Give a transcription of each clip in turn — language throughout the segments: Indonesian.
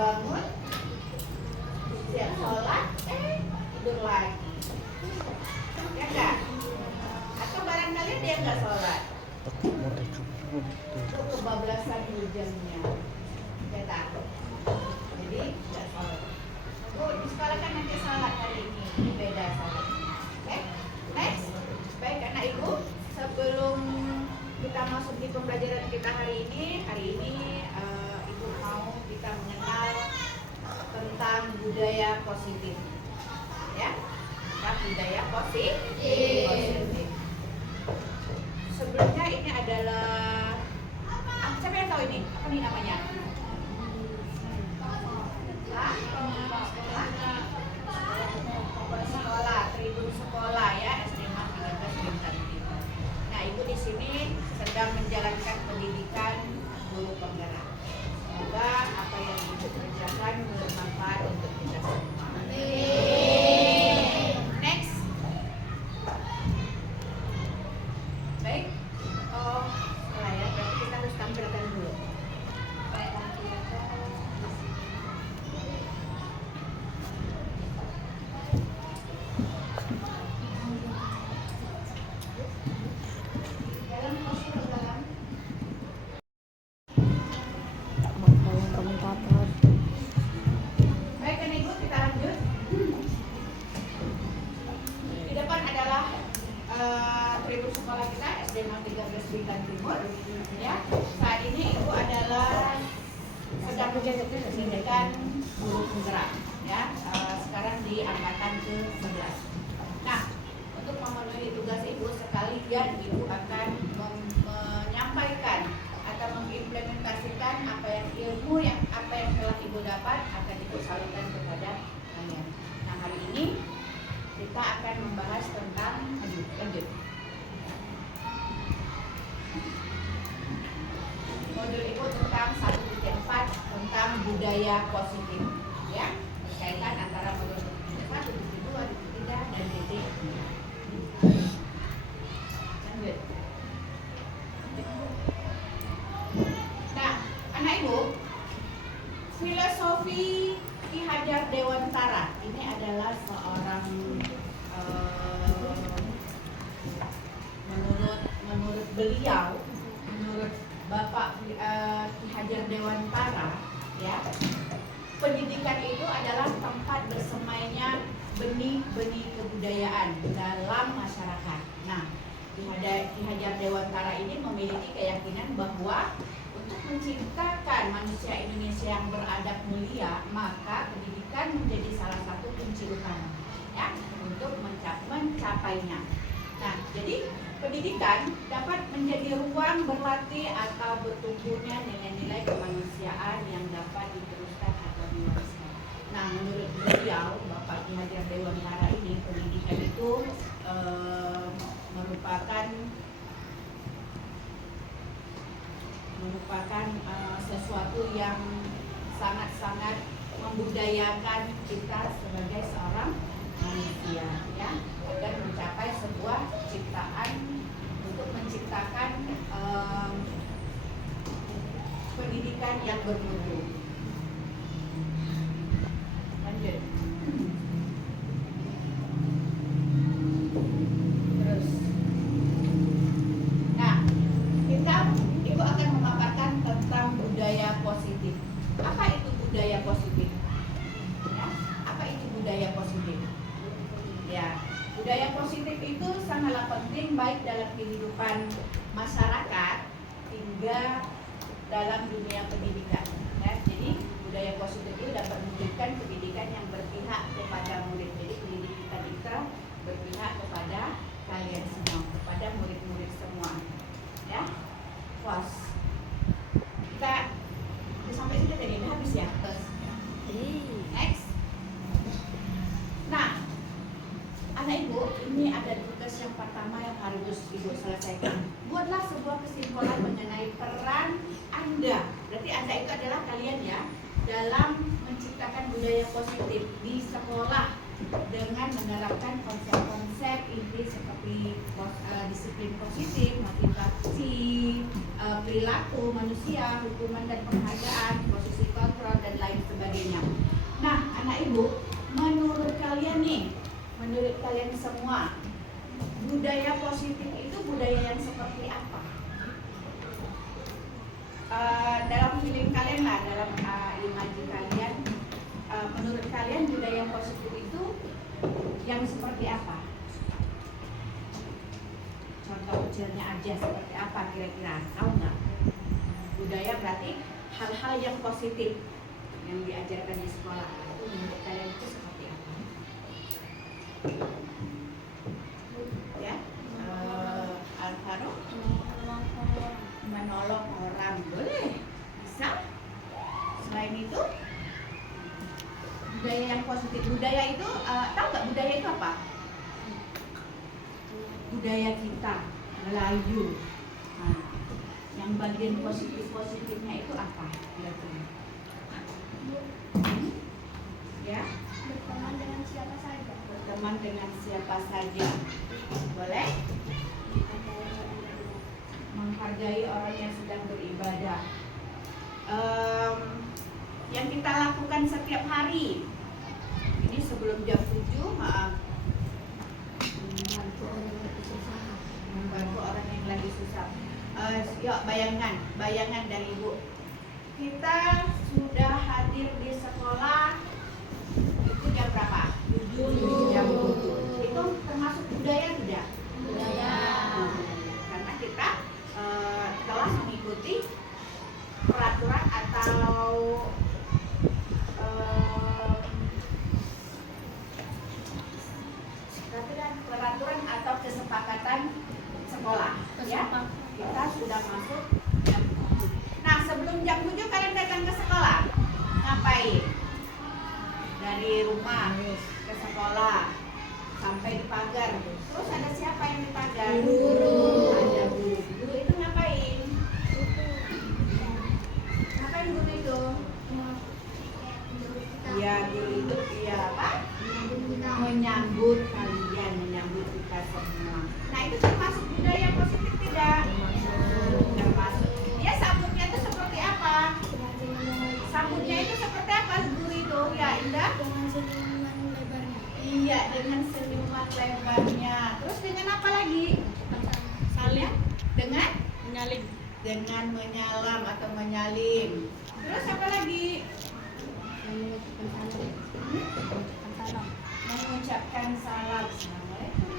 bangun, siap sholat, tidur lagi. Ya enggak? Atau barangkali dia enggak sholat. Itu kebablasan jamnya. Dia takut. Jadi enggak sholat. Di sekolah kan nanti sholat hari ini. Ini beda sholatnya. Oke? Next. Baik anak ibu, sebelum kita masuk di pembelajaran kita hari ini ibu mau kita mengenal tentang budaya positif. Ya, tentang budaya positif. Sebelumnya ini adalah siapa yang tahu ini? Apa nih namanya? Sekolah, tribun sekolah ya, SMA 13 Bintang Timur. Nah, ibu di sini sedang menjalankan pendidikan guru penggerak. Semoga apa yang ibu kerjakan bermanfaat untuk kita semua. Next. Baik. Setelah ya, berarti kita harus tampilkan dulu. Tribun sekolah kita SMA 13 Bintang Timur ya. Saat ini ibu adalah sedang menjadikan guru penggerak ya. Sekarang di angkatan ke-11. Nah, untuk memenuhi tugas ibu sekalian ibu akan menyampaikan atau mengimplementasikan apa yang telah ibu dapat akan ibu salurkan kepada kalian. Nah, hari ini kita akan membahas tentang lanjut. Modul ibu tentang 1.4 tentang budaya positif ya, berkaitan antara modul 1, 2, 3 dan titik. Lanjut. Nah, anak ibu, filosofi Ki Hajar Dewantara ini adalah seorang menurut beliau, menurut Bapak Ki Hajar Dewantara ya, pendidikan itu adalah tempat bersemainya benih-benih kebudayaan dalam masyarakat. Nah, Ki Hajar Dewantara ini memiliki keyakinan bahwa untuk menciptakan manusia Indonesia yang beradab mulia, maka pendidikan menjadi salah satu kunci utama ya untuk mencapainya. Nah, jadi pendidikan dapat menjadi ruang berlatih atau bertumbuhnya nilai-nilai kemanusiaan yang dapat diteruskan atau diwariskan. Nah, menurut beliau, Bapak Ki Hajar Dewantara ini, pendidikan itu merupakan sesuatu yang sangat-sangat membudayakan kita sebagai seorang manusia ya, agar mencapai sebuah ciptaan untuk menciptakan pendidikan yang bermutu. Lanjut. Terus. Nah, ibu akan memaparkan tentang budaya positif. Apa itu budaya positif? Ya, apa itu budaya positif? Ya, budaya positif itu sangatlah penting baik dalam kehidupan masyarakat hingga dalam dunia pendidikan. Ya, jadi budaya positif itu dapat mewujudkan pendidikan yang berpihak kepada murid. Jadi pendidikan kita berpihak kepada kalian semua, kepada murid-murid semua. Ya, puas. Kita sampai sini tadi udah habis ya. Terus. Next. Nah, anak ibu, ini ada tugas yang pertama yang harus ibu selesaikan. Buatlah sebuah kesimpulan mengenai peran Anda. Berarti Anda itu adalah kalian ya, dalam menciptakan budaya positif di sekolah dengan menerapkan konsep-konsep inti seperti disiplin positif, motivasi, perilaku manusia, hukuman dan penghargaan, posisi kontrol dan lain sebagainya. Nah, anak ibu, menurut kalian nih, menurut kalian semua, budaya positif itu budaya yang seperti apa? Dalam feeling kalian lah, dalam imaji kalian, menurut kalian budaya positif itu yang seperti apa? Contoh kecilnya aja seperti apa kira-kira? Tahu nggak? Budaya berarti hal-hal yang positif yang diajarkan di sekolah. Itu menurut kalian itu seperti apa? Ya, Alvaro? Menolong orang, boleh? Bisa? Selain itu, budaya yang positif. Budaya itu, tahu nggak budaya itu apa? Budaya kita, Melayu. Nah, yang bagian positifnya itu apa? Kira-kira? Ya? Berteman dengan siapa saja. Berteman dengan siapa saja. Boleh? Menghargai orang yang sedang beribadah. Yang kita lakukan setiap hari. Ini sebelum jam 7, maaf. Membantu orang yang lagi susah. Yuk bayangan dari ibu. Kita sudah hadir di sekolah itu jam berapa? 7. Jam 7. Itu termasuk budaya tidak? Budaya. Karena kita telah mengikuti peraturan atau peraturan atau kesepakatan sekolah, ya. Kita sudah masuk jam 7. Nah, sebelum jam 7 kalian datang ke sekolah. Ngapain? Dari rumah ke sekolah sampai di pagar. Terus ada siapa yang di pagar? Guru. Ada guru. Guru itu ngapain? Ngapain guru itu? Iya, guru itu apa? Menyambut kalian, menyambut kita semua. Nah, itu termasuk budaya positif tidak? Termasuk. Dia sambutnya itu seperti apa? Sambutnya itu seperti apa guru itu? Ya, Indah? Dengan senyuman lebarnya. Iya, dengan senyuman lebarnya. Terus dengan apa lagi? Salim. Dengan? Menyalin. Dengan menyalam atau menyalin. Terus apa lagi? Mengucapkan salam. Assalamualaikum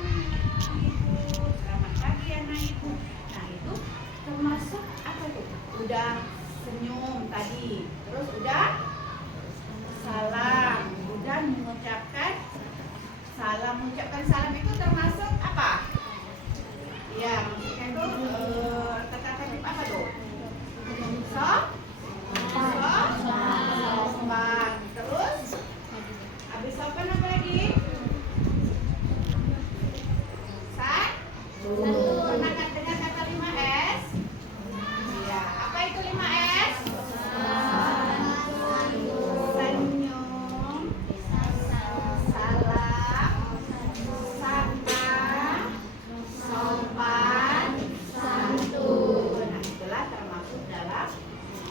Ibu, selamat pagi anak ibu. Nah, itu termasuk apa itu? Udah senyum tadi, terus udah salam, udah mengucapkan salam. Mengucapkan salam itu termasuk apa? Ya, maksudnya itu kata-kata apa tuh? Sopan. Terus habis sopan apa lagi? Pernah dengar kata 5S? Iya, apa itu 5S? Senyum, salam, sapa, sopan, santun. Nah, itulah termasuk dalam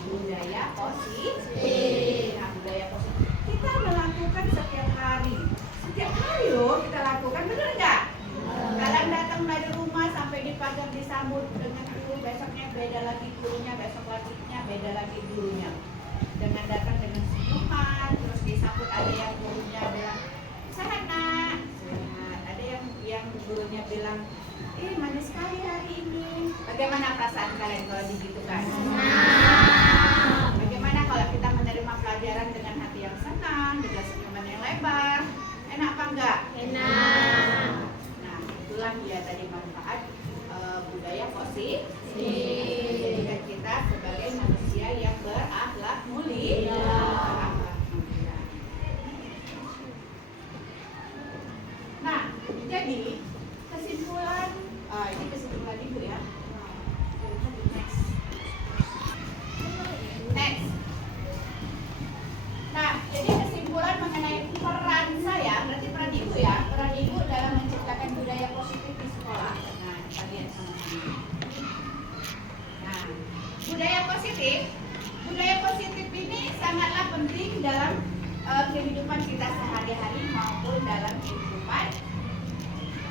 budaya positif. Nah, budaya positif kita melakukan setiap hari. Setiap hari loh kita lakukan, benar nggak? Kalian datang dari rumah sampai di pagar disambut dengan guru, besoknya beda lagi gurunya, besok laginya beda lagi gurunya. Dengan datang dengan senyuman, terus disambut ada yang gurunya bilang, "Sehat nak." Sehat. Ada yang gurunya bilang, "Manis sekali hari ini." Bagaimana perasaan kalian kalau digitukan? Bagaimana kalau kita menerima pelajaran dengan hati yang senang, dengan senyuman yang lebar? Enak apa enggak? Enak. Itulah dia tadi manfaat budaya positif. Jadi kita budaya positif ini sangatlah penting dalam kehidupan kita sehari-hari maupun dalam kehidupan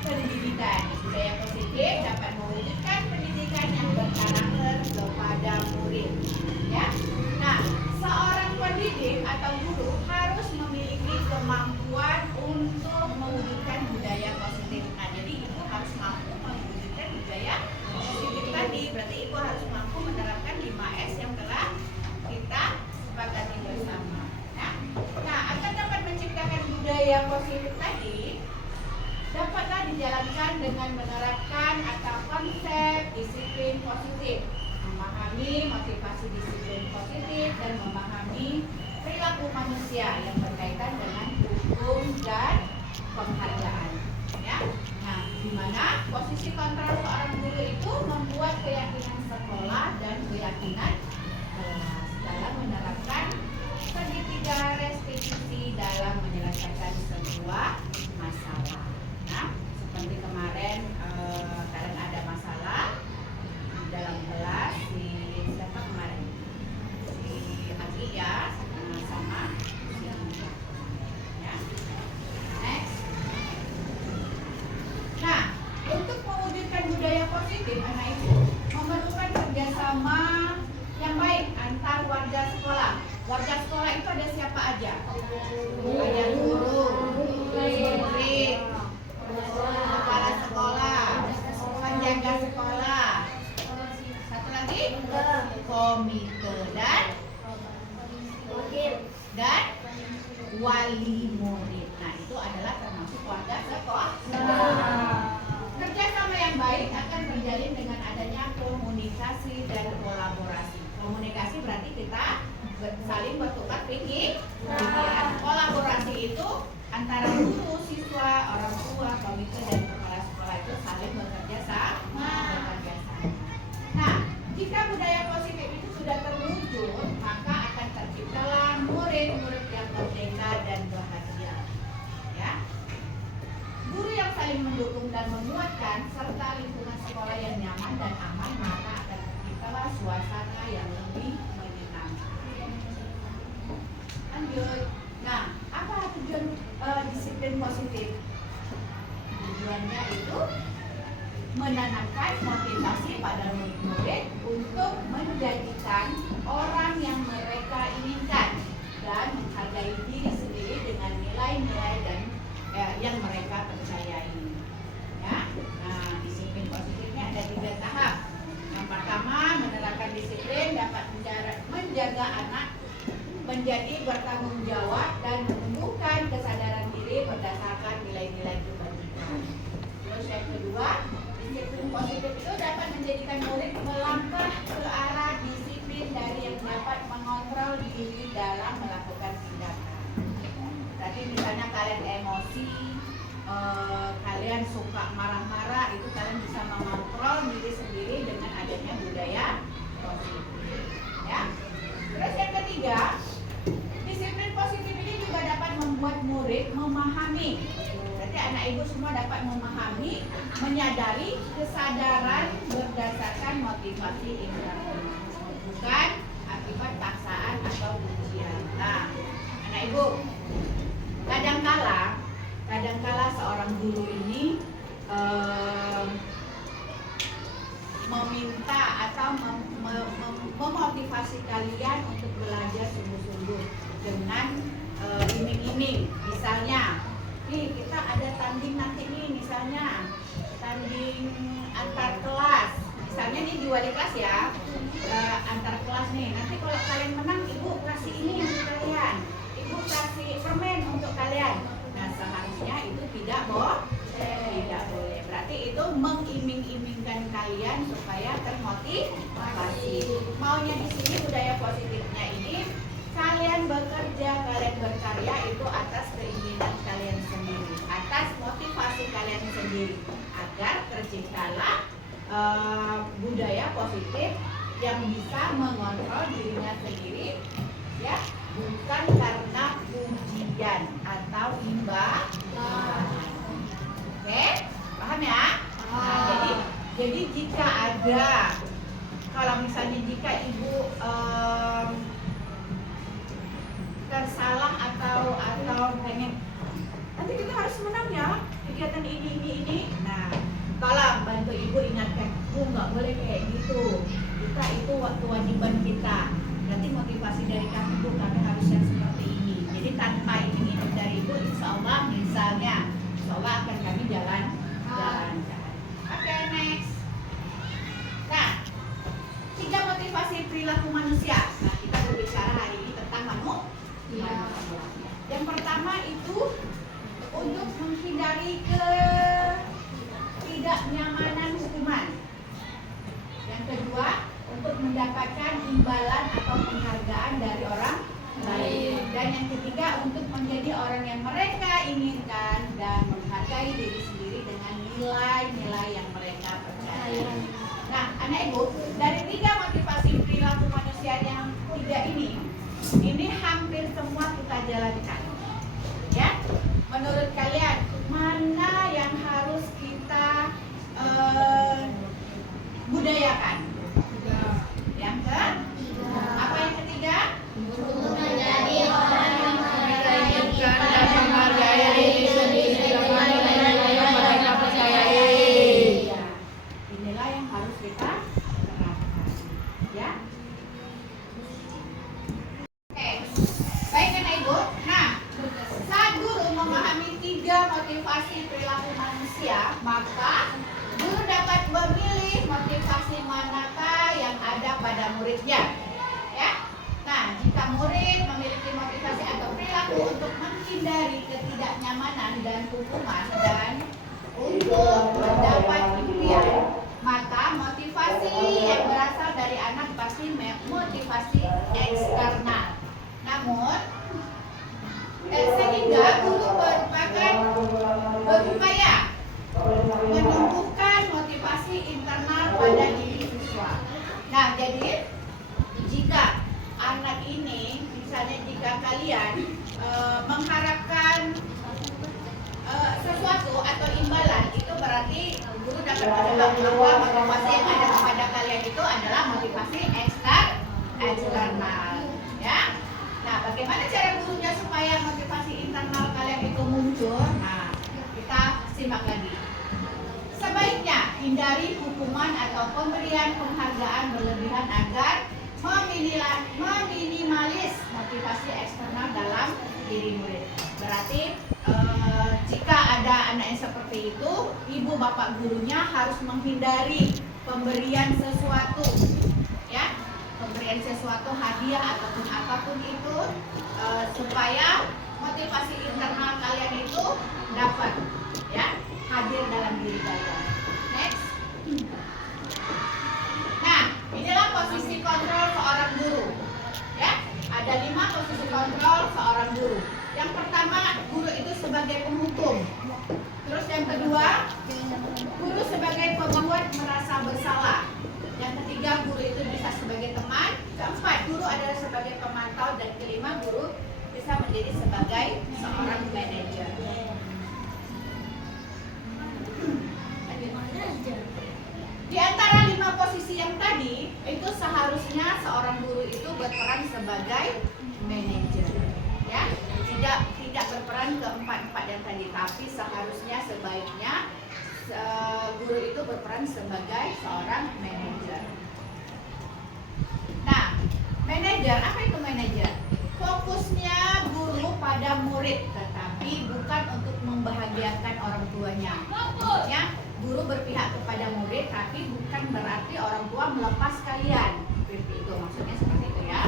pendidikan. Budaya positif dapat mewujudkan pendidikan yang berkarakter kepada murid. Ya. Nah, seorang pendidik atau guru harus memiliki kemampuan untuk mewujudkan budaya positif. Nah, jadi ibu harus mampu mewujudkan budaya positif tadi. Berarti ibu harus mampu menerapkan 5S yang telah kita sepakati bersama. Ya. Nah, agar dapat menciptakan budaya positif tadi, dapatlah dijalankan dengan menerapkan atau konsep disiplin positif, memahami motivasi disiplin positif, dan memahami perilaku manusia yang berkaitan dengan hukum dan penghargaan. Ya. Nah, di mana posisi kontrol seorang guru itu membuat keyakinan sekolah dan keyakinan kelas dalam menerapkan segitiga restitusi dalam menyelesaikan sebuah masalah. Nah, seperti kemarin kalian ada masalah di dalam kelas di siapa kemarin? Di Agi ya, sama si Anja. Ya. Next. Nah, untuk mewujudkan budaya positif anak ibu memerlukan kerjasama yang baik antar warga sekolah. Warga sekolah itu ada siapa aja? Ada guru, murid, kepala sekolah, penjaga sekolah, satu lagi komite dan wali murid. Nah, itu adalah termasuk warga sekolah. Kerjasama yang baik akan terjalin dengan adanya komunikasi dan kolaborasi. Komunikasi berarti kita saling bertukar pikiran. Kolaborasi itu antara guru, siswa, orang tua, komite, dan kepala sekolah itu saling bekerja sama. Nah, jika budaya positif itu sudah terwujud, maka akan terciptalah murid-murid yang merdeka dan bahagia. Ya. Guru yang saling mendukung dan menguatkan serta lingkungan sekolah yang nyaman dan aman, maka akan terciptalah suasana yang lebih menyenangkan. Lanjut. Nah, apa tujuan disiplin positif? Tujuannya itu menanamkan motivasi pada murid-murid untuk menjadikan orang yang mereka inginkan dan menghargai diri sendiri dengan nilai-nilai dan yang mereka percayai. Ya. Nah, disiplin positifnya ada 3 tahap. Yang pertama, menerapkan disiplin dapat menjaga anak menjadi bertanggung jawab dan menumbuhkan kesadaran diri berdasarkan nilai-nilai kebajikan. Terus yang kedua, disiplin positif itu dapat menjadikan murid melangkah ke arah disiplin dari yang dapat mengontrol diri dalam melakukan tindakan. Tadi misalnya kalian emosi, kalian suka marah-marah, itu kalian bisa mengontrol diri sendiri dengan adanya budaya positif. Ya. Terus yang ketiga, disiplin positif ini juga dapat membuat murid memahami. Berarti anak ibu semua dapat memahami, menyadari kesadaran berdasarkan motivasi indrawi, bukan akibat paksaan atau ujian. Nah, anak ibu, kadangkala seorang guru ini meminta atau memotivasi kalian untuk belajar sungguh-sungguh dengan iming-iming. Misalnya, nih kita ada tanding nanti nih, misalnya tanding antar kelas. Misalnya nih di wali kelas ya, antar kelas nih. Nanti kalau kalian menang, ibu kasih ini untuk kalian, ibu kasih permen untuk kalian. Nah, seharusnya itu tidak boleh. Berarti itu mengiming-imingkan kalian supaya termotivasi. Maunya di sini budaya positifnya ini kalian bekerja, kalian berkarya itu atas keinginan kalian sendiri, atas motivasi kalian sendiri, agar terciptalah budaya positif yang bisa mengontrol dirinya sendiri, ya, bukan karena pujian atau imbalan. Oke, paham ya? Nah, jadi jika ada kalau misalnya jika ibu tersalah atau pengen nanti kita harus menang ya kegiatan ini. Nah, tolong bantu ibu ingatkan, nggak boleh kayak gitu. Kita itu kewajiban kita. Nanti motivasi dari kami bu, kami harus yang seperti ini. Jadi tanpa ini dari ibu, insya Allah misalnya, insya Allah akan kami jalan. Oke, next. Nah, 3 motivasi perilaku manusia. Nah, kita berbicara hari ini tentang manusia. Yang pertama itu untuk menghindari ketidaknyamanan hukuman. Yang kedua, untuk mendapatkan imbalan atau penghargaan dari orang lain. Dan yang ketiga, untuk menjadi orang yang mereka inginkan dan menghargai diri sendiri dengan nilai-nilai yang mereka percaya. Nah, anak ibu, dari 3 motivasi perilaku manusia yang 3 ini hampir semua kita jalankan. Ya, menurut kalian mana yang harus kita budayakan? Yang apa yang ketiga? Menjadi orang yang Menginginkan dan menghargai diri sendiri dengan nilai-nilai yang mereka percayai. Ya, inilah yang harus kita terapkan. Ya. Oke, baik anak ibu. Nah, saat guru memahami 3 motivasi perilaku manusia, maka guru dapat memilih motivasi manakah yang ada pada muridnya. Ya. Nah, jika murid memiliki motivasi atau perilaku untuk menghindari ketidaknyamanan dan hukuman dan untuk mendapat impian, maka motivasi yang berasal dari anak pasti motivasi eksternal. Namun, sehingga guru berupaya menumbuhkan motivasi internal pada diri siswa. Nah, jadi jika anak ini, misalnya jika kalian mengharapkan sesuatu atau imbalan, itu berarti guru dapat menebak bahwa motivasi yang ada kepada kalian itu adalah motivasi eksternal. Ya. Nah, bagaimana cara gurunya supaya motivasi internal kalian itu muncul? Nah, kita simak lagi. Sebaiknya hindari hukuman atau pemberian penghargaan berlebihan agar meminimalis motivasi eksternal dalam diri murid. Berarti jika ada anak yang seperti itu, ibu bapak gurunya harus menghindari pemberian sesuatu, ya, pemberian sesuatu hadiah ataupun apapun itu, supaya motivasi internal kalian itu dapat, ya, hadir dalam diri kalian. Next. Nah, inilah posisi kontrol seorang guru. Ya, ada 5 posisi kontrol seorang guru. Yang pertama, guru itu sebagai penghukum. Terus yang kedua, guru sebagai pembuat merasa bersalah. Yang ketiga, guru itu bisa sebagai teman. Keempat, guru adalah sebagai pemantau. Dan kelima, guru bisa menjadi sebagai seorang manajer. Di antara 5 posisi yang tadi, itu seharusnya seorang guru itu berperan sebagai manajer, ya, tidak berperan ke 4 yang tadi, tapi seharusnya sebaiknya guru itu berperan sebagai seorang manajer. Nah, manajer, apa itu manajer? Fokusnya guru pada murid, tetapi bukan untuk membahagiakan orang tuanya. Maksudnya guru berpihak kepada murid, tapi bukan berarti orang tua melepas kalian. Seperti itu, maksudnya seperti itu ya.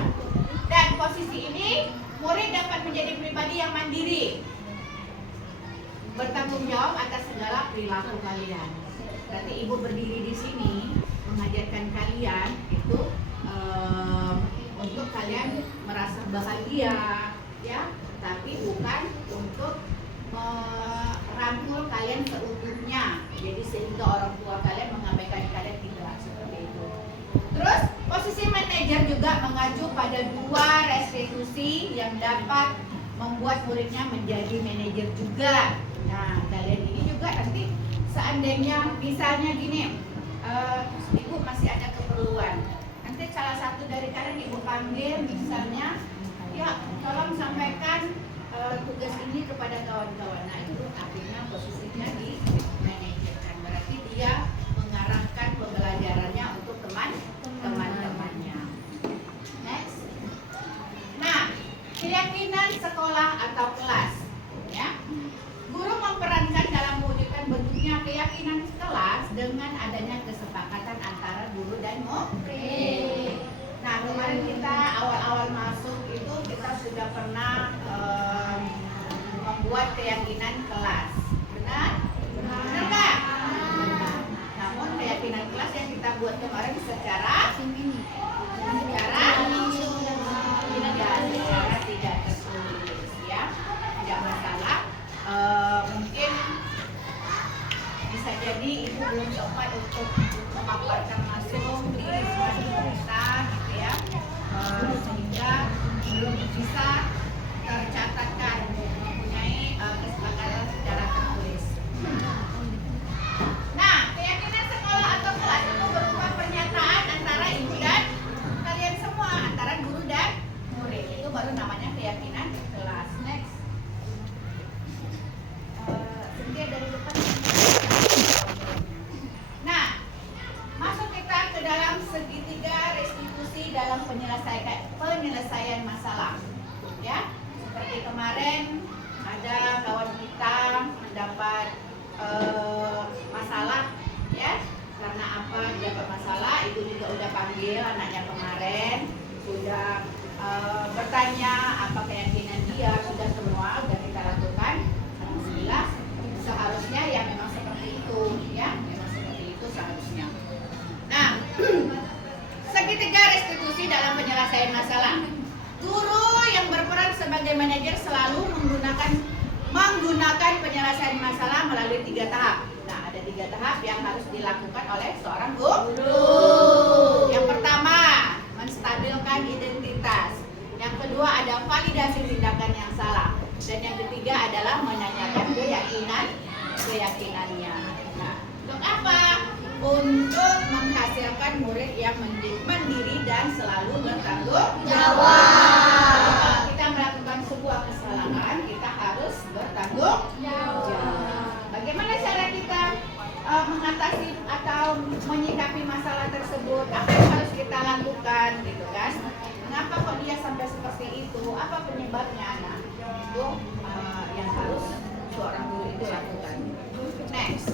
Dan posisi ini, murid dapat menjadi pribadi yang mandiri, bertanggung jawab atas segala perilaku kalian. Berarti ibu berdiri di sini mengajarkan kalian itu untuk kalian merasa bahagia, ya, tapi bukan untuk merangkul kalian seutuhnya. Jadi sehingga orang tua kalian mengabaikan kalian, tidak seperti itu. Terus posisi manajer juga mengacu pada 2 restitusi yang dapat membuat muridnya menjadi manajer juga. Nah, kalian ini juga nanti seandainya misalnya gini, ibu masih ada keperluan, nanti salah satu dari kalian ibu panggil misalnya, ya tolong sampaikan tugas ini kepada kawan-kawan. Nah itu artinya posisinya di manajerkan, berarti dia mengarahkan pembelajarannya untuk teman-temannya. Next. Nah, keyakinan sekolah atau kelas, ya. Guru memperankan dalam mewujudkan bentuknya keyakinan kelas dengan adanya kesepakatan antara guru dan murid. Nah, kemarin kita awal-awal masuk itu kita sudah pernah membuat keyakinan kelas. Benar? Benar nggak? Namun keyakinan kelas yang kita buat kemarin secara tidak tertulis, ya. Tidak masalah. Mungkin bisa jadi ibu belum sempat untuk memaparkan langsung di kita, gitu ya, sehingga belum bisa tercatatkan mempunyai kesepakatan secara tertulis. Nah, keyakinan sekolah atau kelas itu berupa pernyataan antara ibu dan kalian semua, antara guru dan murid. Itu baru namanya keyakinan kelas. Next. Cynthia dari depan. Nah, masuk kita ke dalam segitiga restitusi dalam penyelesaian masalah. Ya, seperti kemarin ada kawan kita mendapat masalah, ya. Karena apa dia dapat masalah? Ibu juga udah panggil anaknya kemarin, sudah bertanya apa keyakinan dia, sudah semua sudah kita lakukan. Alhamdulillah, seharusnya ya memang seperti itu, ya, memang seperti itu seharusnya. Nah, segitiga restitusi dalam penyelesaian masalah. Guru yang berperan sebagai manajer selalu menggunakan penyelesaian masalah melalui 3 tahap. Nah, ada 3 tahap yang harus dilakukan oleh seorang guru. Yang pertama, menstabilkan identitas. Yang kedua, ada validasi tindakan yang salah. Dan yang ketiga adalah menanyakan keyakinannya. Nah, untuk apa? Untuk menghasilkan murid yang mandiri dan selalu bertanggung jawab. Kalau kita melakukan sebuah kesalahan, kita harus bertanggung jawab. Bagaimana cara kita mengatasi atau menyikapi masalah tersebut? Apa yang harus kita lakukan, gitu kan? Kenapa kok dia sampai seperti itu? Apa penyebabnya? Nah, itu yang harus seorang guru itu lakukan. Next.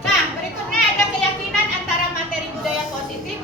Nah, berikutnya ada keyakinan antara materi budaya positif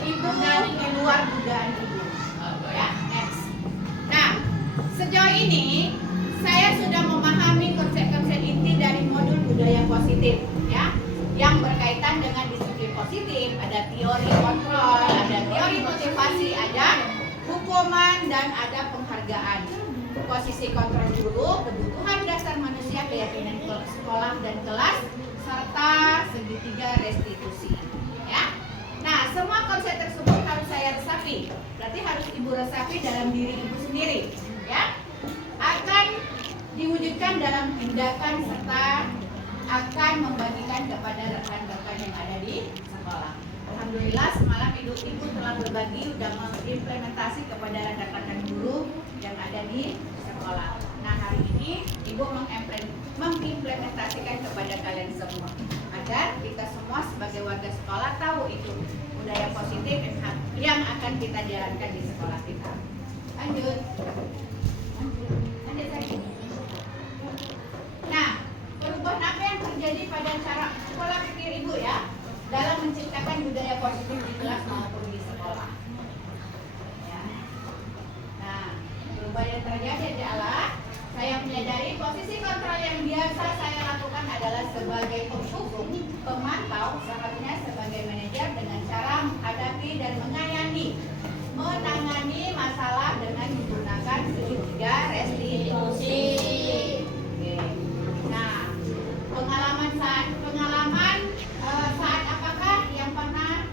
ibu di luar dugaan ibu. Ya, next. Nah, sejauh ini saya sudah memahami konsep-konsep inti dari modul budaya positif, ya, yang berkaitan dengan disiplin positif. Ada teori kontrol, ada teori motivasi, ada hukuman, dan ada penghargaan. Posisi kontrol dulu, kebutuhan dasar manusia, keyakinan sekolah dan kelas, serta segitiga restitusi. Ya. Nah, semua konsep tersebut harus saya resapi. Berarti harus ibu resapi dalam diri ibu sendiri. Ya, akan diwujudkan dalam tindakan serta akan membagikan kepada rekan-rekan yang ada di sekolah. Alhamdulillah semalam ibu telah berbagi, sudah mengimplementasi kepada rekan-rekan guru yang ada di sekolah. Nah, hari ini ibu mengimplementasikan kepada kalian semua agar kita semua sebagai warga sekolah tahu itu budaya positif yang akan kita jalankan di sekolah kita. Lanjut. Nah, perubahan apa yang terjadi pada cara pola pikir ibu ya dalam menciptakan budaya positif di kelas maupun di sekolah? Ya. Nah, perubahan yang terjadi adalah saya menyadari posisi kontrol yang biasa saya lakukan adalah sebagai penghukum, pemantau, seharusnya sebagai manajer dengan cara menghadapi dan menangani masalah dengan menggunakan segitiga restitusi. Oke. Nah, pengalaman saat apakah yang pernah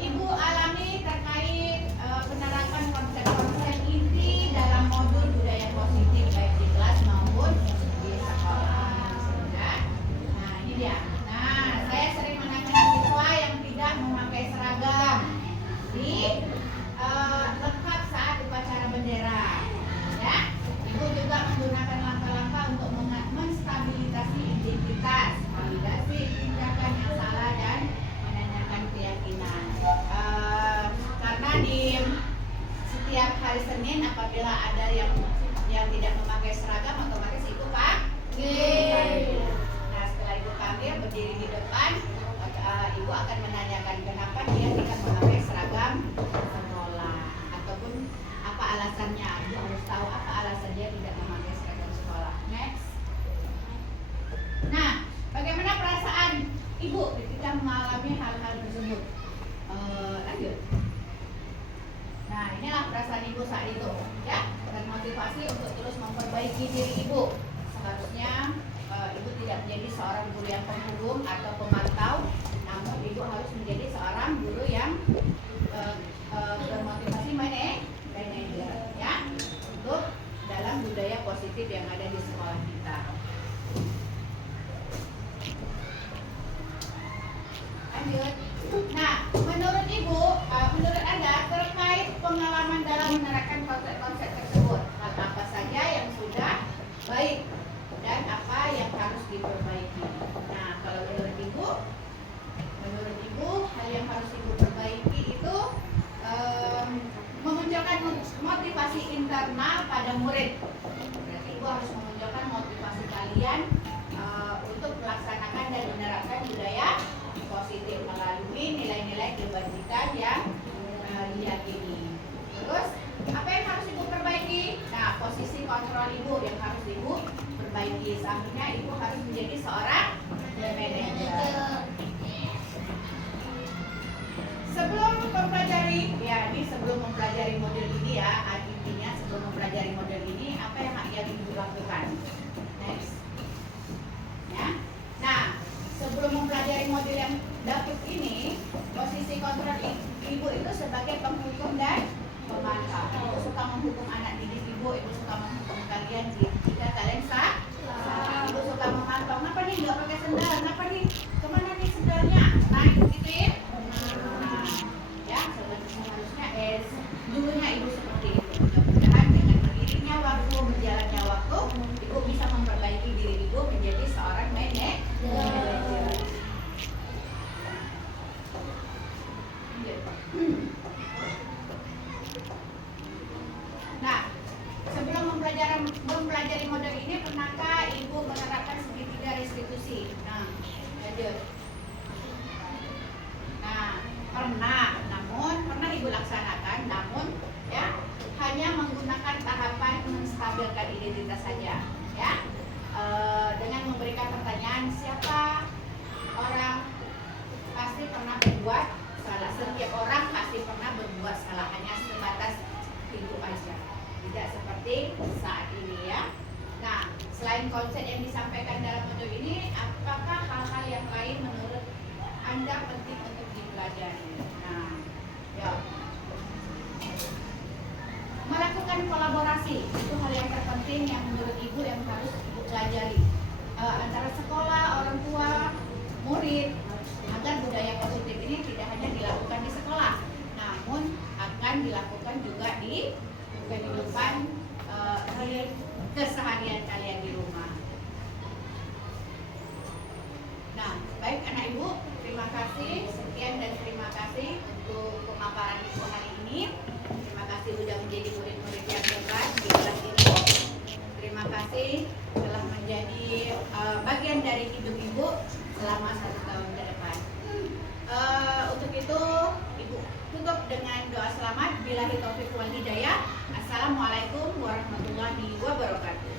ibu alami terkait penerapan konsep-konsep inti dalam modul budaya positif baik di kelas maupun di sekolah? Ya. Nah, ini dia. Nah, saya sering menangani siswa yang tidak memakai seragam di lengkap saat upacara bendera. Ya, ibu juga menggunakan langkah-langkah untuk menstabilisasi identitas, validasi tindakan yang salah dan menanyakan keyakinan. Karena di setiap hari Senin apabila ada yang tidak memakai seragam, otomatis itu Pak. Nah, setelah ibu panggil berdiri di depan, ibu akan menanyakan kenapa dia tidak memakai seragam sekolah ataupun apa alasannya. Ibu harus tahu apa alasan dia tidak memakai seragam sekolah. Next. Nah, bagaimana perasaan ibu ketika mengalami hal-hal tersebut? Lanjut. Nah, inilah perasaan ibu saat itu, ya, dan motivasi untuk terus memperbaiki diri ibu. Seharusnya ibu tidak menjadi seorang guru yang penghukum atau pemantau, namun ibu harus menjadi seorang guru yang bermotivasi manajer, ya, untuk dalam budaya positif yang ada di sekolah kita. Lanjut. Nah, menurut ibu, menurut anda terkait pengalaman dalam menerapkan konsep-konsep tersebut, hal apa saja yang sudah baik dan apa yang harus diperbaiki? Nah, kalau menurut ibu hal yang harus ibu perbaiki itu memunculkan motivasi internal pada murid. Berarti ibu harus memunculkan motivasi kalian untuk melaksanakan dan menerapkan budaya positif melalui nilai-nilai kebajikan yang diyakini. Terus, apa yang harus ibu perbaiki? Nah, posisi kontrol ibu yang harus ibu perbaiki. Selanjutnya ibu harus menjadi seorang manajer. Sebelum mempelajari model ini ya, intinya sebelum mempelajari model ini, apa yang ibu lakukan? Next. Ya. Nah, sebelum mempelajari model yang dapur ini, posisi kontrol ibu itu sebagai penghukum dan pemantau. Ibu suka menghukum anak didik ibu suka menghukum kalian jika kalian salah. Ibu suka memantau, kenapa nih nggak pakai sendal? Kenapa nih? Kemana nih sendalnya? Naik gitu ya? Ya, seharusnya dulunya ibu seperti itu. Mudah-mudahan dengan beriringnya waktu, berjalannya waktu, ibu bisa memperbaiki diri ibu menjadi seorang manajer. Nah, sebelum mempelajari model ini, pernahkah ibu menerapkan segitiga restitusi? Nah, lanjut. Nah, pernah. Namun identitas saja, ya. Dengan memberikan pertanyaan, siapa orang pasti pernah berbuat salah. Setiap orang pasti pernah berbuat salah, hanya sebatas itu aja, tidak seperti saat ini, ya. Nah, selain konsep yang disampaikan dalam modul ini, apakah hal-hal yang lain menurut Anda penting untuk dipelajari? Nah, ya. Melakukan kolaborasi itu hal yang terpenting yang menurut Ibu yang harus Ibu pelajari antara sekolah, orang tua, murid, agar budaya positif ini tidak hanya dilakukan di sekolah, namun akan dilakukan juga di kehidupan keseharian kalian di rumah. Nah, baik anak Ibu, terima kasih. Sekian dan terima kasih untuk pemaparan Ibu hari ini. Terima kasih sudah menjadi murid-murid yang hebat di kelas ini. Terima kasih telah menjadi bagian dari hidup Ibu selama 1 tahun ke depan. Untuk itu Ibu tutup dengan doa selamat. Billahi taufiq wal hidayah. Assalamualaikum warahmatullahi wabarakatuh.